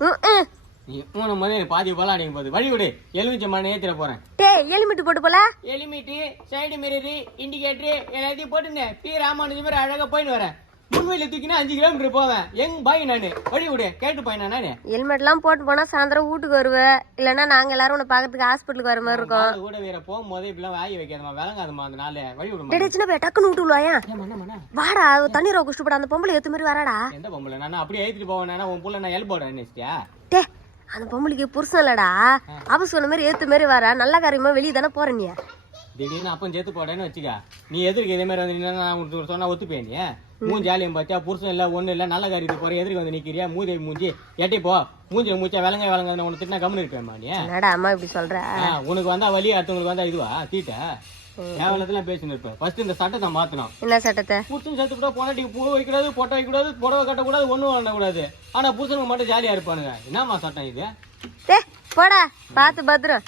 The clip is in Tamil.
நீ மூணு மாதிரி பாதி போல அடிக்கும் போது வழி விடு. எலுமிச்சை மண்ணை ஏத்திர போறேன். ஹெல்மெட் போட்டு போல. ஹெல்மெட்டு, சைடு மிரரு, இண்டிகேட்டரு எல்லாத்தையும் போட்டுனேன். பி ராமானுஜ மாதிரி அழகா போயின்னு வரேன். முன்வையில தூக்கினா 5 கிலோமீட்டர் போவேன். எங் பாய் நானு வழி விடு. கேட்டு போய் நானு ஹெல்மெட் எல்லாம் போட்டு போனா சாயந்தரம் வீட்டுக்கு வருவேன். இல்லன்னா நாங்க எல்லாரும் உன்னை பாக்கிறதுக்கு ஹாஸ்பிட்டலுக்கு வர மாதிரி இருக்கும். கூட வேற போகும்போது இப்பெல்லாம் வாங்கி வைக்காதமா விளங்காதமா அந்த நாள் வழி விடுமா. சின்ன போய் டக்குன்னு விட்டு விடுவாயா? வாடா தண்ணி ரோக குஷ்டப்பட அந்த பொம்பளை ஏத்து மாதிரி வராடா. எந்த பொம்பளை? நான் அப்படியே ஏத்திட்டு போவேன். உன் புள்ள நான் எல்போட நினைச்சிட்டியா? டே அந்த பொம்பளைக்கு புருஷன் இல்லடா. அவ சொன்ன மாதிரி ஏத்து மாதிரி வர நல்ல காரியமா வெளியே தானே போற நீ. திடீர்னு அப்பன் சேர்த்து போடன்னு வச்சுக்கா. நீ எதிர்க்கு இதே மாதிரி வந்து நான் சொன்னா ஒத்துப்பே நீ. மூஞ்சி ஜாலியம் பார்த்தா புருஷன் இல்ல ஒண்ணு இல்ல நல்ல காரியத்துக்கு போற எதிர்க்கு வந்து நிக்கிறியா? மூஞ்சி எட்டி போ. மூஞ்சி மூச்சா விளங்க உனக்கு திட்டினா கம்முன்னு இருப்பேன் நீ. என்னடா அம்மா இப்படி சொல்ற? உனக்கு வந்தா வலி, அடுத்தவங்களுக்கு வந்தா இதுவா தீட்ட கேவலத்துல பேசின்னு இருப்பேன். ஃபர்ஸ்ட் இந்த சட்டத்தை மாத்தணும். என்ன சட்டத்தை? புருஷன் சேர்த்து கூட பொண்டாட்டிக்கு பூ வைக்கூடாது, பொட்டை வைக்கூடாது, புடவை கட்டக்கூடாது, ஒண்ணும் பண்ணக்கூடாது. ஆனா புருஷனுக்கு மட்டும் ஜாலியா இருப்பானுங்க. என்னமா சட்டம் இது? போடா பாத்து பத்திரம்.